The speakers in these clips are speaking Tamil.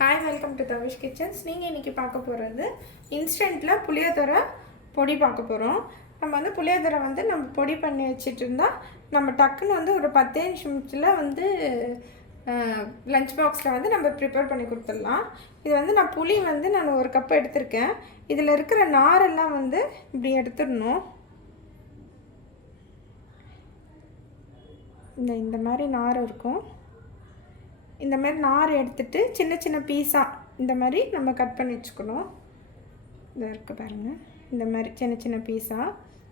Hi, welcome to Tavish kitchens. நீங்கள் இன்றைக்கி பார்க்க போகிறது இன்ஸ்டண்ட்டில் புளியோதரை பொடி பார்க்க போகிறோம். நம்ம புளியோதரை நம்ம பொடி பண்ணி வச்சுட்டு இருந்தால் நம்ம டக்குன்னு ஒரு 10 நிமிஷத்தில் லஞ்ச் பாக்ஸில் நம்ம ப்ரிப்பேர் பண்ணி கொடுத்துடலாம். இது நான் புளி நான் 1 கப் எடுத்திருக்கேன். இதில் இருக்கிற நாரெல்லாம் இப்படி எடுத்துடணும். இந்த மாதிரி நார் இருக்கும். இந்த மாதிரி நார் எடுத்துட்டு சின்ன சின்ன பீஸாக இந்த மாதிரி நம்ம கட் பண்ணி வச்சுக்கணும். இதை இருக்குது பாருங்கள், இந்த மாதிரி சின்ன சின்ன பீஸாக.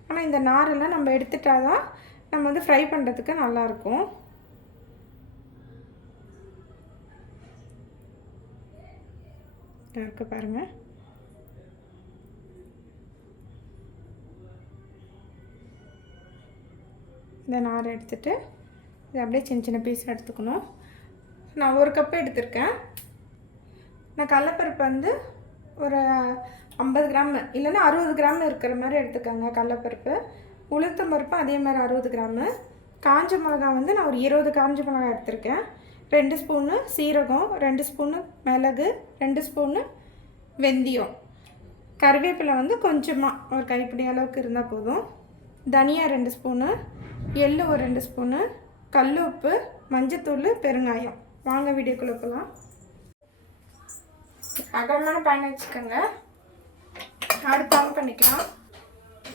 ஆனால் இந்த நாரெல்லாம் நம்ம எடுத்துட்டால் தான் நம்ம ஃப்ரை பண்ணுறதுக்கு நல்லாயிருக்கும். இதை இருக்குது பாருங்கள். இந்த நாரை எடுத்துகிட்டு இதை அப்படியே சின்ன சின்ன பீஸாக எடுத்துக்கணும். நான் 1 கப் எடுத்திருக்கேன். நான் கடலைப்பருப்பு ஒரு 50 கிராம் இல்லைன்னா 60 கிராம் இருக்கிற மாதிரி எடுத்துக்கோங்க கடலைப்பருப்பு. உளுத்தம் பருப்பு அதே மாதிரி 60 கிராமு. காஞ்ச மிளகா நான் ஒரு 20 காஞ்ச மிளகா எடுத்திருக்கேன். 2 ஸ்பூனு சீரகம், 2 ஸ்பூனு மிளகு, 2 ஸ்பூனு வெந்தயம், கருவேப்பிலை கொஞ்சமாக ஒரு கைப்பிடி அளவுக்கு இருந்தால் போதும். தனியா 2 ஸ்பூனு, எள்ளு ஒரு 2 ஸ்பூனு, கல் உப்பு, மஞ்சத்தூள், பெருங்காயம். வாங்க வீடியோக்குள்ளே போகலாம். அகலமான பேன் வச்சுக்கோங்க. அடுப்பு ஆன் பண்ணிக்கலாம்.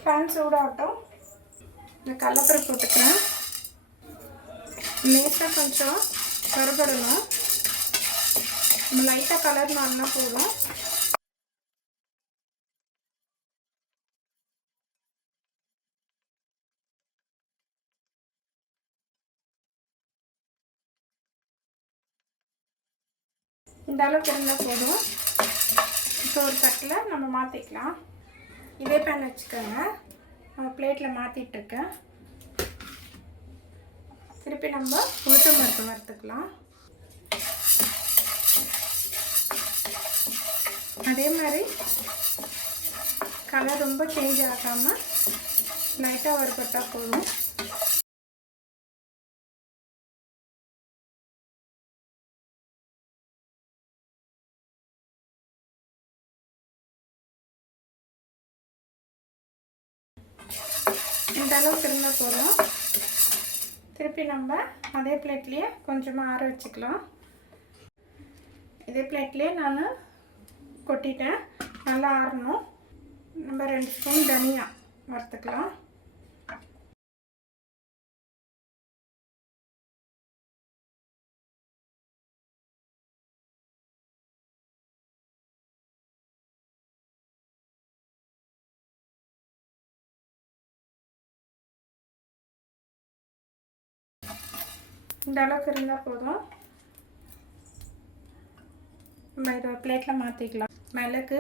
பேன் சூடாகட்டும். இந்த கடலைப்பருப்பு போட்டுக்கிறேன். லேசாக கொஞ்சம் வறுபடணும். நம்ம லைட்டாக கலர் மாறினா போதும். இந்த அளவுக்கு இருந்தால் போதும். இப்போ ஒரு தட்டில் நம்ம மாற்றிக்கலாம். இதே பேன் வச்சுக்கோங்க. நம்ம பிளேட்டில் மாற்றிட்டுருக்கேன். திருப்பி நம்ம உளுத்தம் பருப்பு வறுத்துக்கலாம். அதே மாதிரி கலர் ரொம்ப சேஞ்ச் ஆகாமல் லைட்டாக வறுபட்டால் போதும். இந்த அளவுக்கு இருந்தால் போதும். திருப்பி நம்ம அதே பிளேட்லேயே கொஞ்சமாக ஆற வச்சுக்கலாம். இதே பிளேட்லேயே நான் கொட்டிட்டேன். நல்லா ஆறணும். நம்ம 2 ஸ்பூன் தனியா வறுத்துக்கலாம். இந்த அளவுக்கு இருந்தால் போதும். நம்ம இதை பிளேட்டில் மாற்றிக்கலாம். மிளகு,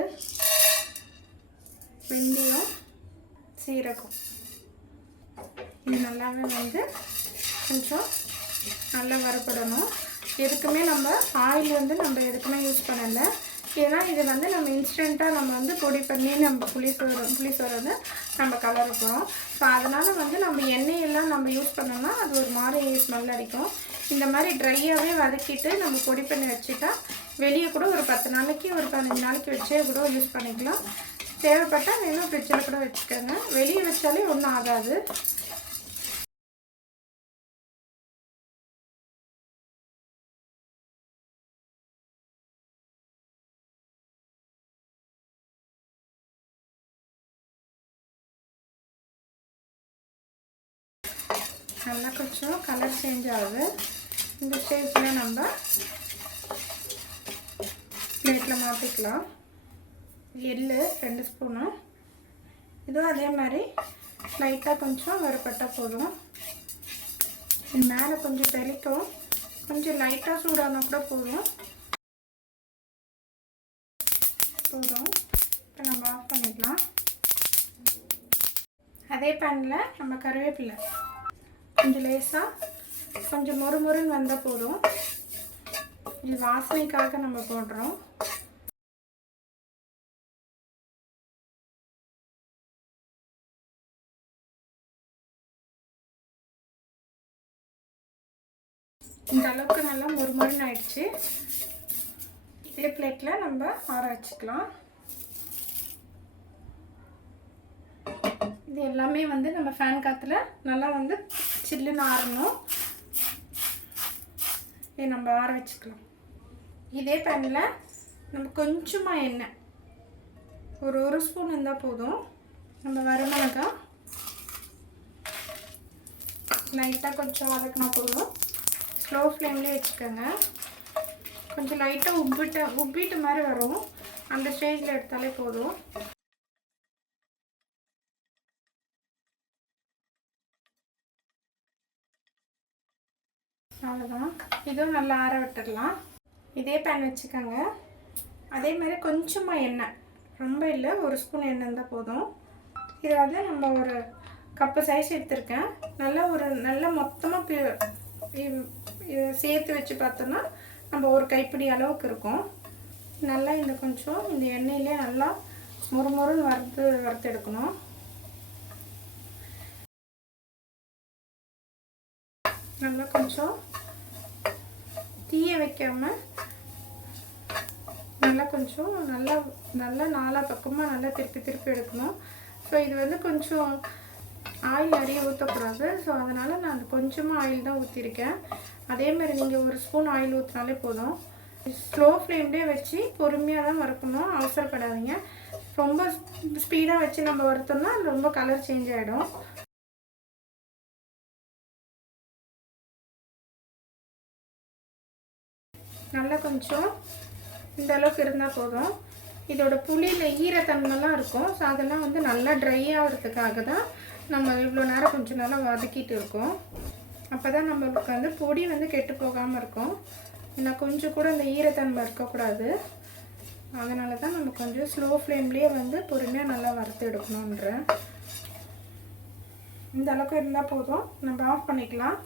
வெந்தயம், சீரகம் இது நல்லாவே கொஞ்சம் நல்லா வறுபடணும். எதுக்குமே நம்ம ஆயில் நம்ம எதுக்குமே யூஸ் பண்ணலை. ஏன்னா இது நம்ம இன்ஸ்டண்ட்டாக நம்ம பொடி பண்ணி நம்ம புளிசோறு நம்ம கலர போகிறோம். ஸோ அதனால் நம்ம எண்ணெயெல்லாம் நம்ம யூஸ் பண்ணோம்னா அது ஒரு மாதிரி ஸ்மெல் அடிக்கும். இந்த மாதிரி ட்ரையாகவே வதக்கிட்டு நம்ம பொடி பண்ணி வச்சுட்டா வெளியே கூட ஒரு 10 நாளைக்கு ஒரு 15 நாளைக்கு வச்சே கூட யூஸ் பண்ணிக்கலாம். தேவைப்பட்டால் வேணும் ஃப்ரிட்ஜில் கூட வச்சுக்கோங்க. வெளியே வச்சாலே ஒன்றும் ஆகாது. நல்லா கொஞ்சம் கலர் சேஞ்ச் ஆகுது. இந்த ஸ்டேஜில் நம்ம பிளேட்டில் மாற்றிக்கலாம். எள்ளு 2 ஸ்பூனு. இதுவும் அதே மாதிரி லைட்டாக கொஞ்சம் வறுபட்டால் போதும். மேலே கொஞ்சம் தெளிக்கும். கொஞ்சம் லைட்டாக சூடானா கூட போதும். இப்போ நம்ம ஆஃப் பண்ணிடலாம். அதே பேனில் நம்ம கருவேப்பிலை கொஞ்சம் லேசாக கொஞ்சம் மொறுமொறுன்னு வந்தால் போதும். இது வாசனைக்காக நம்ம போடுறோம். இந்த அளவுக்கு நல்லா மொறுமொறுன்னு ஆயிடுச்சு. இதே பிளேட்டில் நம்ம ஆற வச்சுக்கலாம். இது எல்லாமே வந்து நம்ம ஃபேன் காற்றுல நல்லா வந்து சில்லுன்னு ஆறணும். இதை நம்ம ஆற வச்சுக்கலாம். இதே பேனில் நம்ம கொஞ்சமாக எண்ணெய், ஒரு ஸ்பூன் இருந்தால் போதும். நம்ம வரமிளகாய் லைட்டாக கொஞ்சம் வதக்கினா போதும். ஸ்லோ ஃப்ளேம்லேயே வச்சுக்கோங்க. கொஞ்சம் லைட்டாக உப்பிட்டு மாதிரி வரும், அந்த ஸ்டேஜில் எடுத்தாலே போதும். அவ்வளோதான். இதுவும் நல்லா ஆற விட்டுடலாம். இதே பேன் வச்சுக்கோங்க. அதே மாதிரி கொஞ்சமாக எண்ணெய், ரொம்ப இல்லை, ஒரு ஸ்பூன் எண்ணெய் இருந்தால் போதும். இதை வந்து நம்ம ஒரு கப்பு சைஸ் எடுத்திருக்கேன். நல்லா மொத்தமாக சேர்த்து வச்சு பார்த்தோன்னா நம்ம ஒரு கைப்பிடி அளவுக்கு இருக்கும். நல்லா இந்த எண்ணெயிலே நல்லா முறுமுறுன்னு வறுத்து எடுக்கணும். நல்லா கொஞ்சம் தீய வைக்காமல் நல்லா நாலா பக்கமாக நல்லா திருப்பி எடுக்கணும். ஸோ இது வந்து கொஞ்சம் ஆயில் நிறைய ஊற்றக்கூடாது. ஸோ அதனால் நான் கொஞ்சமாக ஆயில் தான் ஊற்றிருக்கேன். அதே மாதிரி நீங்கள் ஒரு ஸ்பூன் ஆயில் ஊற்றினாலே போதும். ஸ்லோ ஃப்ளேம்லேயே வச்சு பொறுமையாக தான் வறுக்கணும், அவசரப்படாதீங்க. ரொம்ப ஸ்பீடாக வச்சு நம்ம வறுத்தோம்னா ரொம்ப கலர் சேஞ்ச் ஆகிடும். நல்லா கொஞ்சம் இந்த அளவுக்கு இருந்தால் போதும். இதோட புளியில் ஈரத்தன்மைலாம் இருக்கும். ஸோ அதெல்லாம் வந்து நல்லா ட்ரை ஆகிறதுக்காக தான் நம்ம இவ்வளோ நேரம் கொஞ்சம் நல்லா வதக்கிட்டு இருக்கோம். அப்போ தான் நம்மளுக்கு வந்து பொடி வந்து கெட்டு போகாமல் இருக்கும். ஏன்னா கொஞ்சம் கூட இந்த ஈரத்தன்மை இருக்கக்கூடாது. அதனால தான் நம்ம கொஞ்சம் ஸ்லோ ஃப்ளேம்லேயே வந்து பொறுமையாக நல்லா வறுத்து எடுக்கணுன்றேன். இந்த அளவுக்கு இருந்தால் போதும், நம்ம ஆஃப் பண்ணிக்கலாம்.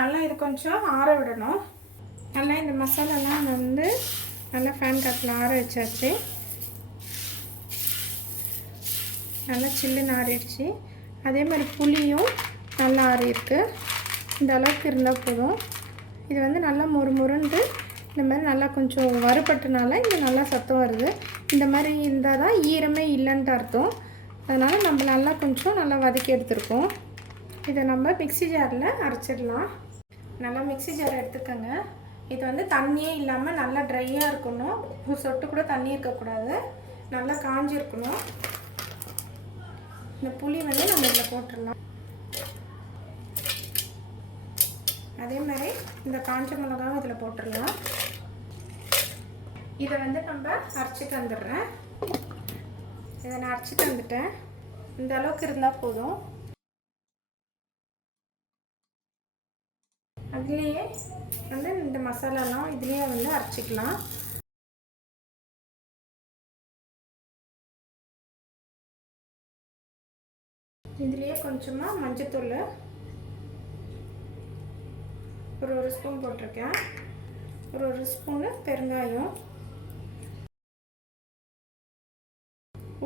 நல்லா இது கொஞ்சம் ஆற விடணும். நல்லா இந்த மசாலாலாம் வந்து நல்லா ஃபேன் காற்றுல ஆற வச்சாச்சு. நல்லா சில்லுன்னு ஆறிடுச்சு. அதே மாதிரி புளியும் நல்லா ஆறியிருக்கு. இந்த அளவுக்கு இருந்தால் போதும். இது வந்து நல்லா முறுமுறுண்டு இந்த மாதிரி நல்லா கொஞ்சம் வறுபட்டனால இது நல்லா சத்தம் வருது. இந்த மாதிரி இருந்தால் தான் ஈரமே இல்லைன்ட்டு அர்த்தம். அதனால் நம்ம நல்லா வதக்கி எடுத்துருக்கோம். இதை நம்ம மிக்ஸி ஜாரில் அரைச்சிடலாம். நல்லா மிக்ஸி ஜார் எடுத்துக்கோங்க. இது வந்து தண்ணியே இல்லாமல் நல்லா ட்ரையாக இருக்கணும். ஒரு சொட்டு கூட தண்ணி இருக்கக்கூடாது, நல்லா காஞ்சி இருக்கணும். இந்த புளி வந்து நம்ம இதில் போட்டுடலாம். அதே மாதிரி இந்த காஞ்ச மிளகாவும் இதில் போட்டுடலாம். இதை வந்து நம்ம அரைச்சிட்டு வந்துடுறேன். இதை நான் அரைச்சிட்டு வந்துட்டேன். இந்த அளவுக்கு இருந்தால் போதும். அதுலேயே வந்து இந்த மசாலாலாம் இதுலேயே வந்து அரைச்சிக்கலாம். இதுலேயே கொஞ்சமாக மஞ்சத்தூள் ஒரு ஸ்பூன் போட்டிருக்கேன். ஒரு ஸ்பூனு பெருங்காயம்,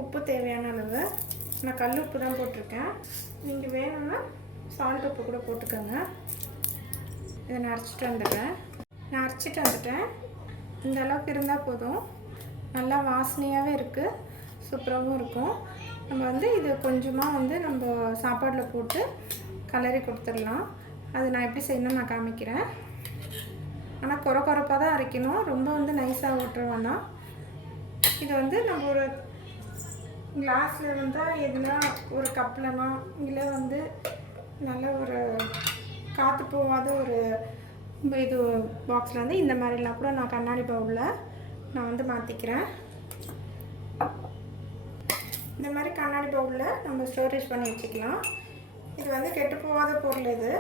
உப்பு தேவையான அளவு. நான் கல் உப்பு தான் போட்டிருக்கேன். நீங்கள் வேணும்னா சால்ட் உப்பு கூட போட்டுக்கோங்க. இதை நான் அரைச்சிட்டு வந்துடுறேன். நான் அரைச்சிட்டு வந்துட்டேன். இந்த அளவுக்கு இருந்தால் போதும். நல்லா வாசனையாகவே இருக்குது, சூப்பராகவும் இருக்கும். நம்ம வந்து இது கொஞ்சமாக வந்து நம்ம சாப்பாடில் போட்டு கலரி கொடுத்துடலாம். அது நான் எப்படி செய்யணும்னு நான் காமிக்கிறேன். ஆனால் கொரப்பாக தான் அரைக்கணும், ரொம்ப வந்து நைஸாக ஓட்டுருவேன்னா. இது வந்து நம்ம ஒரு கிளாஸில் வந்தால் எதுனா ஒரு கப்லனா இல்லை வந்து நல்ல ஒரு காற்று போகாத ஒரு இது பாக்ஸில் வந்து இந்த மாதிரிலாம் கூட நான் கண்ணாடி பவுலில் நான் வந்து மாற்றிக்கிறேன். இந்த மாதிரி கண்ணாடி பவுலில் நம்ம ஸ்டோரேஜ் பண்ணி வச்சுக்கலாம். இது வந்து கெட்டு போகாத பொருள். இது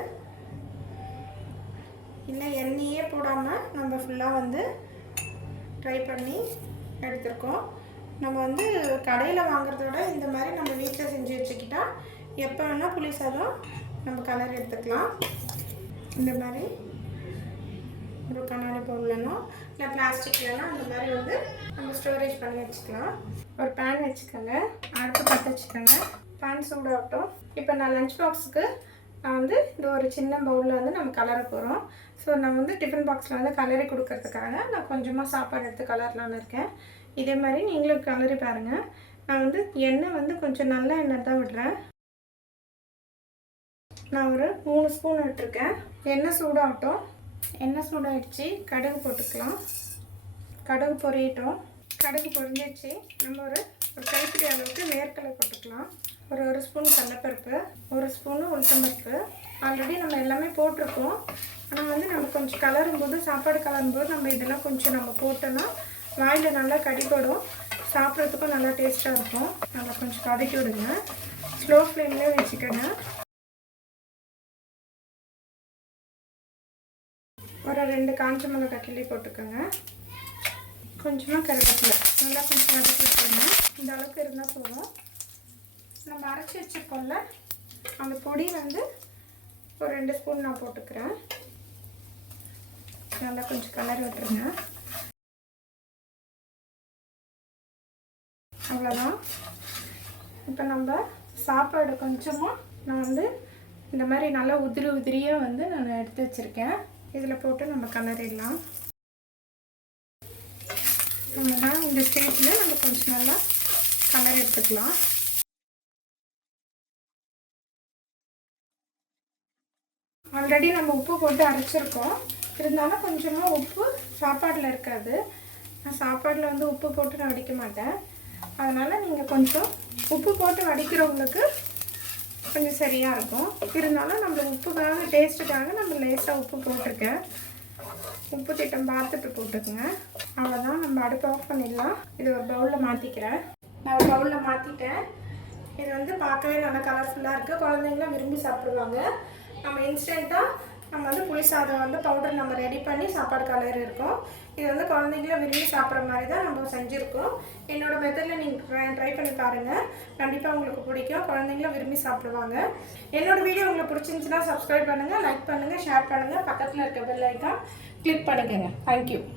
இல்லை எண்ணெயே போடாமல் நம்ம ஃபுல்லாக வந்து ட்ரை பண்ணி எடுத்துருக்கோம். நம்ம வந்து கடையில் வாங்குறத விட இந்த மாதிரி நம்ம வீட்டில் செஞ்சு வச்சுக்கிட்டா எப்போ வேணால் புளி சாதம் நம்ம கலர் எடுத்துக்கலாம். இந்த மாதிரி ஒரு கண்ணாடி பவுல்லனோ இல்லை பிளாஸ்டிக்லனா அந்த மாதிரி வந்து நம்ம ஸ்டோரேஜ் பண்ணி வச்சுக்கலாம். ஒரு பேன் வச்சுக்கோங்க, அடுப்பு பற்ற வச்சுக்கோங்க. பேன் சூடாகட்டும். இப்போ நான் லஞ்ச் பாக்ஸுக்கு நான் வந்து இந்த ஒரு சின்ன பவுலில் வந்து நம்ம கலர போகிறோம். ஸோ நான் வந்து டிஃபன் பாக்ஸில் வந்து கலரி கொடுக்கறதுக்காக நான் கொஞ்சமாக சாப்பாடு எடுத்து கலர்லான்னு இருக்கேன். இதே மாதிரி நீங்களும் கலரி பாருங்கள். நான் வந்து எண்ணெய் வந்து கொஞ்சம் நல்ல எண்ணெய் தான் விடுறேன். நான் ஒரு 3 ஸ்பூன் விட்டுருக்கேன். எண்ணெய் சூடாகட்டும். எண்ணெய் சூடாகிடுச்சு. கடுகு போட்டுக்கலாம். கடுகு பொரியட்டும். கடுகு பொரிஞ்சிடுச்சு. நம்ம ஒரு கைப்பிடி அளவுக்கு வேர்க்கடலை போட்டுக்கலாம். ஒரு ஸ்பூன் கடலைப்பருப்பு, 1 ஸ்பூனு உளுத்தம்பருப்பு. ஆல்ரெடி நம்ம எல்லாமே போட்டிருக்கோம். ஆனால் வந்து நம்ம கொஞ்சம் கலரும்போது, சாப்பாடு கலரும்போது நம்ம இதெல்லாம் கொஞ்சம் நம்ம போட்டோன்னா வாயில் நல்லா கடிப்படும், சாப்பிட்றதுக்கும் நல்லா டேஸ்ட்டாக இருக்கும். நல்லா கொஞ்சம் வதக்கி விடுங்க. ஸ்லோ ஃப்ளேம்லேயே வச்சுக்கோங்க. ஒரு 2 காஞ்ச மிளகாய் கிள்ளி போட்டுக்கோங்க. கொஞ்சமாக கருவேப்பிலை நல்லா கொஞ்சம் வதக்கி விட்டுருங்க. இந்த அளவுக்கு இருந்தால் போதும். நம்ம அரைச்சி வச்சுருக்கோம்ல அந்த பொடி வந்து ஒரு 2 ஸ்பூன் நான் போட்டுக்கிறேன். நல்லா கொஞ்சம் கலர் விட்டுருங்க. அவ்வளோதான். இப்போ நம்ம சாப்பாடு கொஞ்சமாக நான் வந்து இந்த மாதிரி நல்லா உதிரியாக வந்து நான் எடுத்து வச்சுருக்கேன். இதில் போட்டு நம்ம கலரிடலாம். அவ்வளோதான். இந்த ஸ்டேஜில் நம்ம கொஞ்சம் நல்லா கலர் எடுத்துக்கலாம். ஆல்ரெடி நம்ம உப்பு போட்டு அரைச்சிருக்கோம். இருந்தாலும் கொஞ்சமாக உப்பு சாப்பாடில் இருக்காது. நான் சாப்பாடில் வந்து உப்பு போட்டு நான் வடிக்க மாட்டேன். அதனால் நீங்கள் கொஞ்சம் உப்பு போட்டு வடிக்கிறவங்களுக்கு கொஞ்சம் சரியாக இருக்கும். இருந்தாலும் நம்ம உப்புக்காக டேஸ்ட்டுக்காக நம்ம லேசாக உப்பு போட்டிருக்கேன். உப்பு திட்டம் பார்த்துட்டு போட்டுக்கோங்க. அவ்வளோதான். நம்ம அடுப்பு ஆஃப் பண்ணிடலாம். இது ஒரு பவுலில் மாற்றிக்கிறேன். நான் ஒரு பவுலில் மாற்றிட்டேன். இது வந்து பார்க்கவே நல்லா கலர்ஃபுல்லாக இருக்குது. குழந்தைங்களாம் விரும்பி சாப்பிடுவாங்க. நம்ம இன்ஸ்டண்ட்டாக நம்ம வந்து புளி சாதம் வந்து பவுடர் நம்ம ரெடி பண்ணி சாப்பாடு கலர் இருக்கும். இது வந்து குழந்தைங்களாம் விரும்பி சாப்பிட்ற மாதிரி தான் நம்ம செஞ்சுருக்கோம். என்னோடய மெத்தடில் நீங்கள் ட்ரை பண்ணி பாருங்கள். கண்டிப்பாக உங்களுக்கு பிடிக்கும். குழந்தைங்களாம் விரும்பி சாப்பிடுவாங்க. என்னோடய வீடியோ உங்களுக்கு பிடிச்சிருந்துச்சுன்னா சப்ஸ்கிரைப் பண்ணுங்கள், லைக் பண்ணுங்கள், ஷேர் பண்ணுங்கள். பக்கத்தில் இருக்க பெல் ஐக்கான் கிளிக் பண்ணிக்கோங்க. தேங்க்யூ.